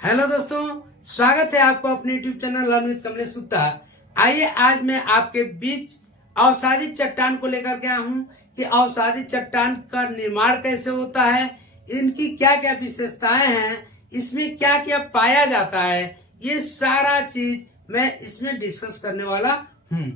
Hello दोस्तों, स्वागत है आपको अपने YouTube channel learn with Kamlesh Gupta. आइए आज मैं आपके बीच अवसादी चट्टान को लेकर के आया हूँ कि अवसादी चट्टान का निर्माण कैसे होता है, इनकी क्या क्या विशेषताएं हैं, इसमें क्या क्या पाया जाता है, ये सारा चीज मैं इसमें डिस्कस करने वाला हूँ।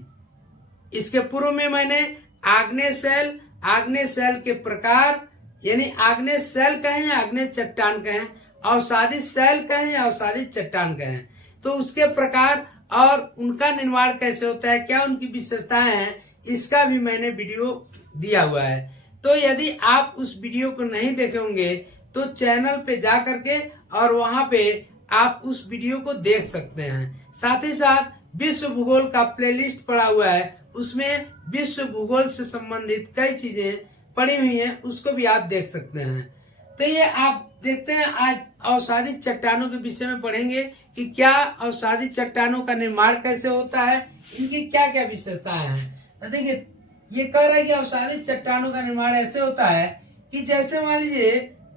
इसके पूर्व में मैंने आग्नेय शैल के प्रकार यानी आग्नेय शैल कहें या आग्नेय चट्टान कहें, अवसादी शैल कहें या अवसादी चट्टान कहें, तो उसके प्रकार और उनका निर्माण कैसे होता है, क्या उनकी विशेषताएं हैं, इसका भी मैंने वीडियो दिया हुआ है। तो यदि आप उस वीडियो को नहीं देखे होंगे तो चैनल पे जा करके और वहां पे आप उस वीडियो को देख सकते हैं। साथ ही साथ विश्व भूगोल का प्लेलिस्ट पड़ा हुआ है, उसमें विश्व भूगोल से संबंधित कई चीजें पड़ी हुई हैं, उसको भी आप देख सकते हैं। तो ये आप देखते हैं, आज अवसादी चट्टानों के विषय में पढ़ेंगे कि क्या अवसादी चट्टानों का निर्माण कैसे होता है, इनकी क्या क्या विशेषताएं हैं। तो देखिए, ये कह रहा है कि अवसादी चट्टानों का निर्माण ऐसे होता है कि जैसे मान लीजिए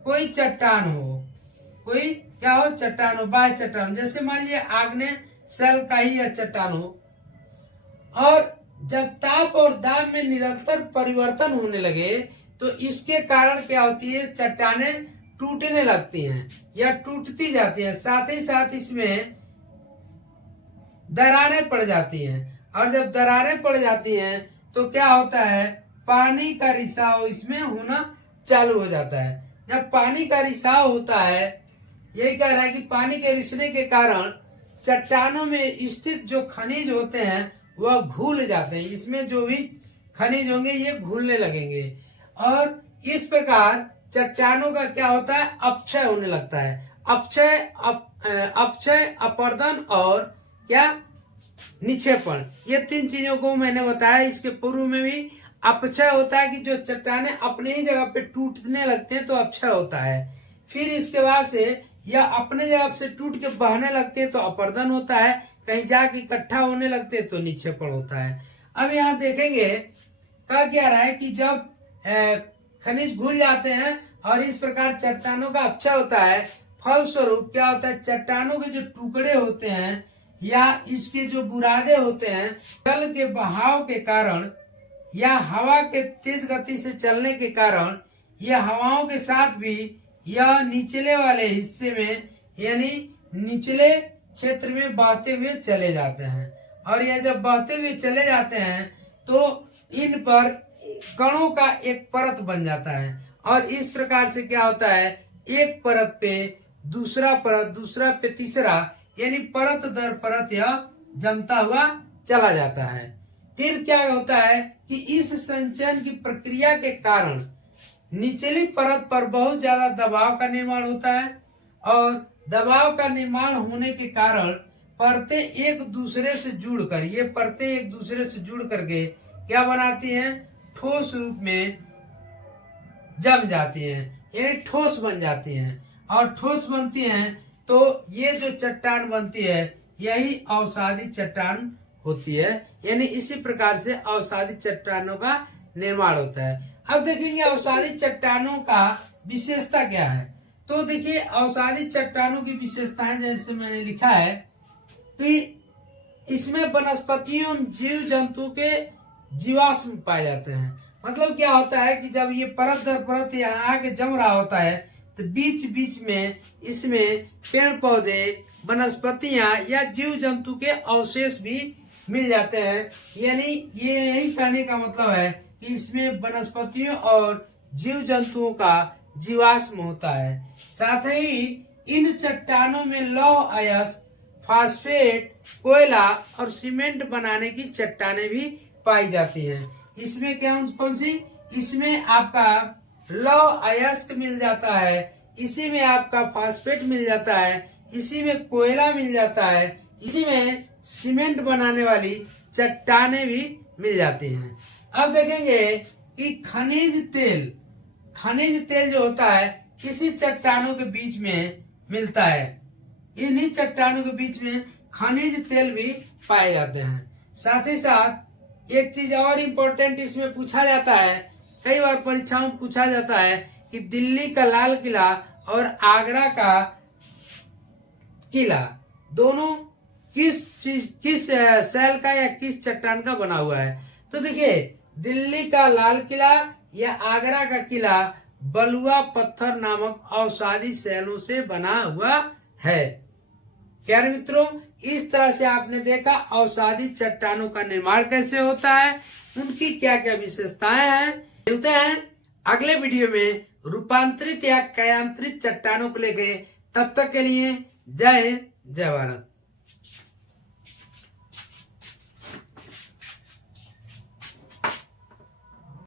कोई चट्टान हो, कोई क्या हो, चट्टान हो, बाह्य चट्टान, जैसे मान लीजिए आग्नेय शैल का ही यह चट्टान हो, और जब ताप और दाब में निरंतर परिवर्तन होने लगे तो इसके कारण क्या होती है, चट्टानें टूटने लगती हैं या टूटती जाती हैं। साथ ही साथ इसमें दरारें पड़ जाती हैं, और जब दरारें पड़ जाती हैं तो क्या होता है, पानी का रिसाव इसमें होना चालू हो जाता है। जब पानी का रिसाव होता है, यही कह रहा है कि पानी के रिसने के कारण चट्टानों में स्थित जो खनिज होते हैं वह घुल जाते हैं। इसमें जो भी खनिज होंगे ये घुलने लगेंगे, और इस प्रकार चट्टानों का क्या होता है, अपक्षय होने लगता है। अपक्षय, अपर्दन और क्या, निक्षेपण, ये तीन चीजों को मैंने बताया। इसके पूर्व में भी अपक्षय होता है कि जो चट्टानें अपने ही जगह पे टूटने लगते हैं तो अपक्षय होता है। फिर इसके बाद से या अपने जगह से टूट के बहने लगते हैं तो अपर्दन होता है, कहीं जाके इकट्ठा होने लगते हैं तो निक्षेपण होता है। अब यहाँ देखेंगे कहा क्या रहा है कि जब खनिज घुल जाते हैं और इस प्रकार चट्टानों का अपक्षय होता है, फलस्वरूप क्या होता है, चट्टानों के जो टुकड़े होते हैं या इसके जो बुरादे होते हैं, जल के बहाव के कारण या हवा के तेज गति से चलने के कारण यह हवाओं के साथ भी यह निचले वाले हिस्से में यानी निचले क्षेत्र में बहते हुए चले जाते हैं। और यह जब बहते हुए चले जाते हैं तो इन पर कणों का एक परत बन जाता है, और इस प्रकार से क्या होता है, एक परत पे दूसरा परत, दूसरा पे तीसरा, यानी परत दर परत यह जमता हुआ चला जाता है। फिर क्या होता है कि इस संचयन की प्रक्रिया के कारण निचली परत पर बहुत ज्यादा दबाव का निर्माण होता है, और दबाव का निर्माण होने के कारण परतें एक दूसरे से जुड़कर, ये परतें एक दूसरे से जुड़ करके क्या बनाती हैं, ठोस रूप में जम जाती हैं, यानी ठोस बन जाती हैं। और ठोस बनती हैं तो ये जो चट्टान बनती है यही अवसादी चट्टान होती है, यानी इसी प्रकार से अवसादी चट्टानों का निर्माण होता है। अब देखेंगे अवसादी चट्टानों का विशेषता क्या है। तो देखिए, अवसादी चट्टानों की विशेषताएं जैसे मैंने लिखा है कि इसमें वनस्पतियों जीव जंतु के जीवाश्म पाए जाते हैं। मतलब क्या होता है कि जब ये परत दर परत यहाँ आके जम रहा होता है तो बीच बीच में इसमें पेड़ पौधे, वनस्पतियां या जीव जंतु के अवशेष भी मिल जाते हैं। यानी ये यही कहने का मतलब है कि इसमें वनस्पतियों और जीव जंतुओं का जीवाश्म होता है। साथ ही इन चट्टानों में लौह अयस्क, फास्फेट, कोयला और सीमेंट बनाने की चट्टानें भी पाई जाती हैं। इसमें क्या, कौन सी, इसमें आपका लौह अयस्क मिल जाता है, इसी में आपका फास्फेट मिल जाता है, इसी में कोयला मिल जाता है, इसी में सीमेंट बनाने वाली चट्टानें भी मिल जाती हैं। अब देखेंगे कि खनिज तेल जो होता है किसी चट्टानों के बीच में मिलता है। इन्हीं चट्टानों के बीच में खनिज तेल भी पाए जाते हैं। साथ ही साथ एक चीज और इम्पोर्टेंट इसमें पूछा जाता है, कई बार परीक्षाओं में पूछा जाता है कि दिल्ली का लाल किला और आगरा का किला दोनों किस शैल का या किस चट्टान का बना हुआ है। तो देखिए दिल्ली का लाल किला या आगरा का किला बलुआ पत्थर नामक अवसादी शैलों से बना हुआ है। प्यारे मित्रों, इस तरह से आपने देखा अवसादी चट्टानों का निर्माण कैसे होता है, उनकी क्या क्या विशेषताएं हैं। मिलते हैं अगले वीडियो में रूपांतरित या कयांतरित चट्टानों को लेकर। तब तक के लिए जय हिंद, जय भारत।